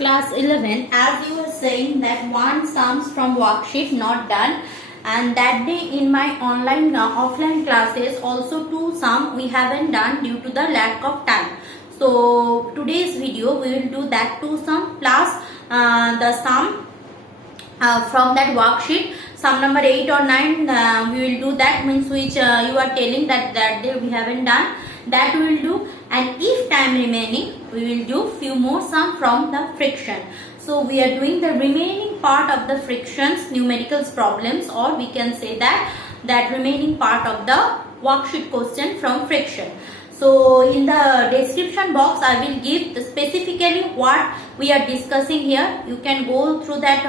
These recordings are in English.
Class 11, as you were saying that one sums from worksheet not done, and that day in my online offline classes also two sum we haven't done due to the lack of time. So today's video we will do that two sum plus the sum from that worksheet. Sum number 8 or 9 we will do, that means which you are telling that day we haven't done, that we will do. And if time remaining we will do few more sum from the friction. So we are doing the remaining part of the frictions numericals problems, or we can say that remaining part of the worksheet question from friction. So in the description box I will give specifically what we are discussing here. You can go through that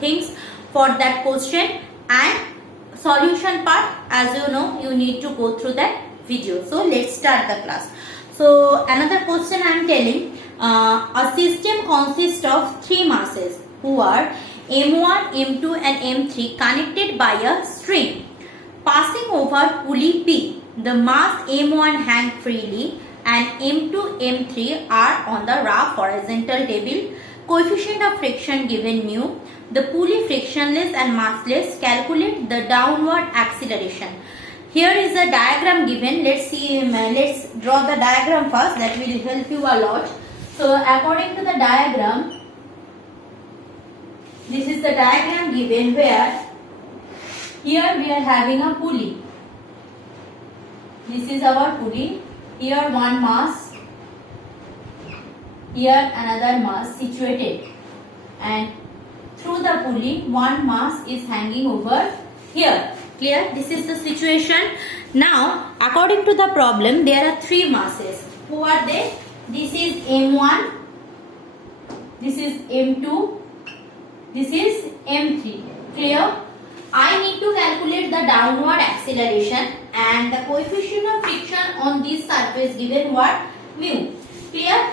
things for that question, and solution part, as you know, you need to go through that video. So let's start the class. So another question I am telling, a system consists of three masses who are M1, M2 and M3 connected by a string. Passing over pulley P, the mass M1 hang freely and M2, M3 are on the rough horizontal table. Coefficient of friction given mu. The pulley frictionless and massless. Calculate the downward acceleration. Here is a diagram given. Let's see. Let's draw the diagram first. That will help you a lot. So according to the diagram, this is the diagram given where here we are having a pulley. This is our pulley. Here one mass. Here another mass situated, and through the pulley one mass is hanging over here. Clear? This is the situation. Now according to the problem there are three masses. Who are they? This is M1, this is M2, this is M3. Clear? I need to calculate the downward acceleration and the coefficient of friction on this surface given what? Mu. Clear?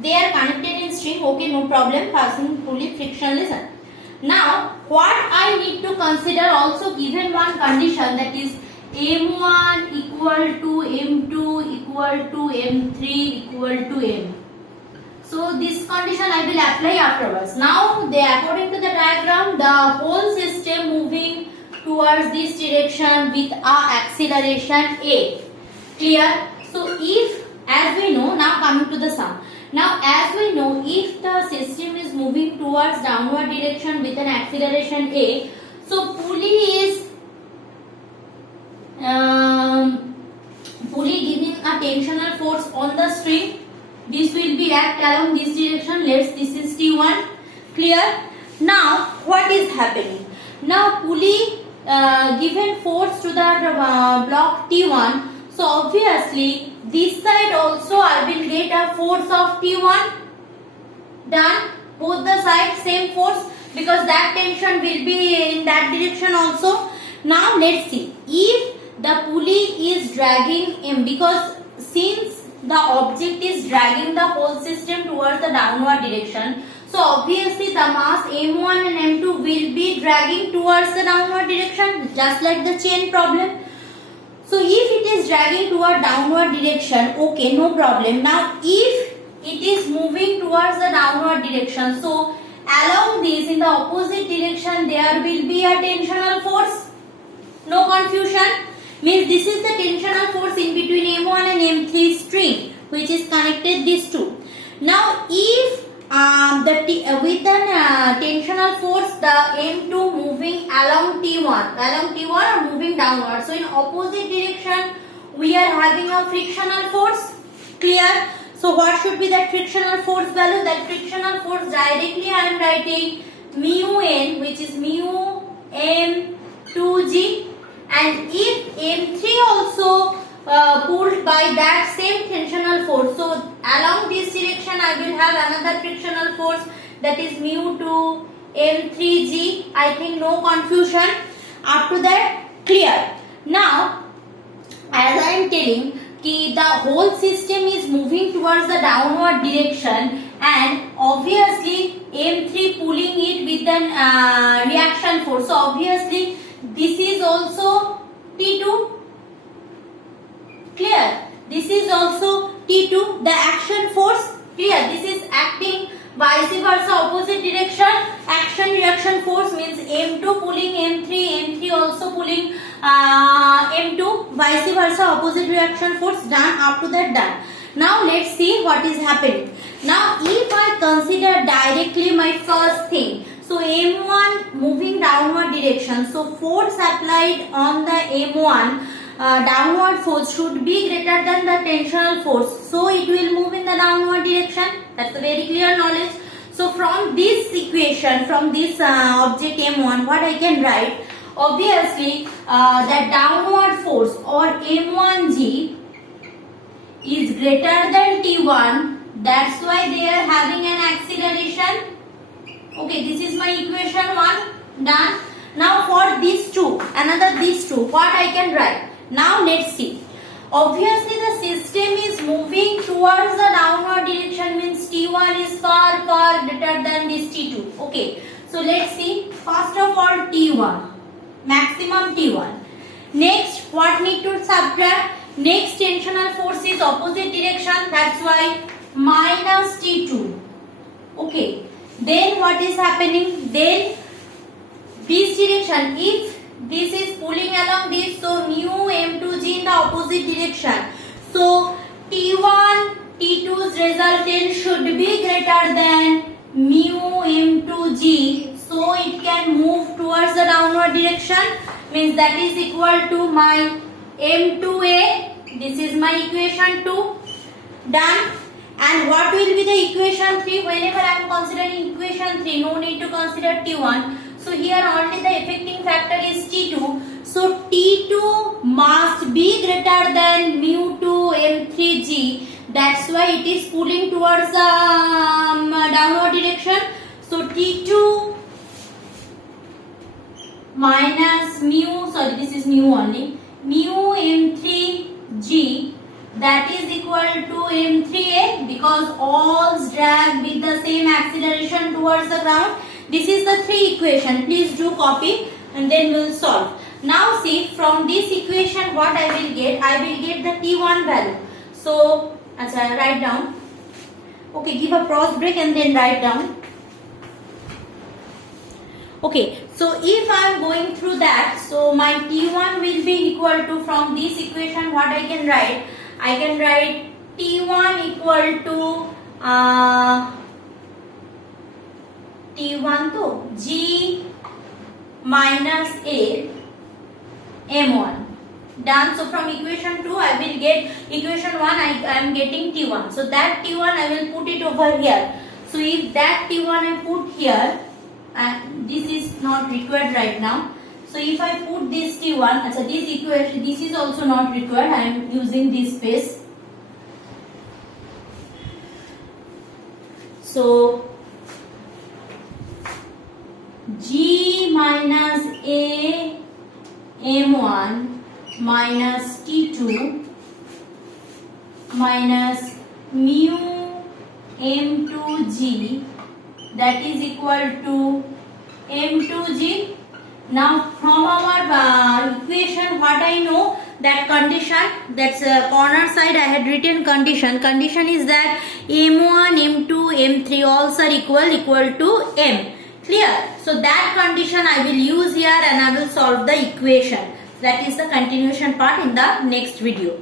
They are connected in string. Okay, no problem. Passing pulley frictionless. Now what I need to consider, also given one condition, that is M1 equal to M2 equal to M3 equal to M. So this condition I will apply afterwards. Now according to the diagram, the whole system moving towards this direction with a acceleration A. Clear? So if, as we know, now coming to the sum. Now as we know, if the system is moving towards downward direction with an acceleration A, so pulley is giving a tensional force on the string. This will be act along this direction. This is T1. Clear? Now what is happening? Now pulley given force to the block T1. So obviously this side also I will get a force of T1. Done. Both the sides same force, because that tension will be in that direction also. Now let's see. If the pulley is dragging M, because since the object is dragging the whole system towards the downward direction, so obviously the mass M1 and M2 will be dragging towards the downward direction, just like the chain problem. So if it is dragging toward downward direction, okay, no problem. Now if it is moving towards the downward direction, so along this in the opposite direction there will be a tensional force. No confusion. Means this is the tensional force in between M1 and M3 string which is connected these two. Now if with an tensional force the M2 moving along T1 or moving downward, so in opposite direction we are having a frictional force. Clear? So what should be that frictional force value? That frictional force directly I am writing mu n, which is mu m2g, and if M3 also pulled by that same tensional force, so along this direction I will have another frictional force, that is mu to M3g. I think no confusion up to that. Clear? Now as I am telling, the whole system is moving towards the downward direction, and obviously M3 pulling it with an reaction force. So obviously this is also T2. Clear? This is also T2, the action force. Clear? This is action vice versa opposite direction, action reaction force means M2 pulling M3, M3 also pulling M2, vice versa opposite reaction force. Done. Up to that, done. Now let's see what is happening. Now if I consider directly my first thing, so M1 moving downward direction, so force applied on the M1 downward force should be greater than the tensional force, so it will move in the downward direction. That's a very clear knowledge. So from this equation, from this object M1, what I can write, obviously that downward force or M1G is greater than T1, that's why they are having an acceleration. Okay, this is my equation 1, done. Now for these two, these two, what I can write? Now let's see. Obviously the system is moving towards the downward direction, means T1 is far greater than this T2. Okay, so let's see. First of all T1, maximum T1. Next, what need to subtract? Next tensional force is opposite direction, that's why minus T2. Okay, then what is happening? Then this direction, if this is pulling along this, so mu M2G in the opposite direction. So T1, T2's resultant should be greater than mu M2G. So it can move towards the downward direction, means that is equal to my M2A. This is my equation 2. Done. And what will be the equation 3? Whenever I am considering equation 3, no need to consider T1. So here only the affecting factor is T2. So T2 must be greater than mu 2 M3G. That's why it is pulling towards the downward direction. So T2 minus mu, sorry, this is mu only, mu M3G, that is equal to M3A, because all drag with the same acceleration towards the ground. This is the 3 equation. Please do copy and then we'll solve. Now see, from this equation what I will get? I will get the T1 value. So write down. Okay, give a pause break and then write down. Okay, so if I am going through that, so my T1 will be equal to, from this equation what I can write? I can write T1 equal to T1 to G minus A M1. Done. So from equation 2 I will get equation 1, I am getting T1. So that T1 I will put it over here. So if that T1 I put here, and this is not required right now. So if I put this T1, so this equation, this is also not required. I am using this space. So G minus A M1 minus T2 minus mu M2G, that is equal to M2G. Now from our equation what I know, that condition, that's corner side I had written condition. Condition is that M1, M2, M3 all are equal to M. Clear? So that condition I will use here and I will solve the equation. That is the continuation part in the next video.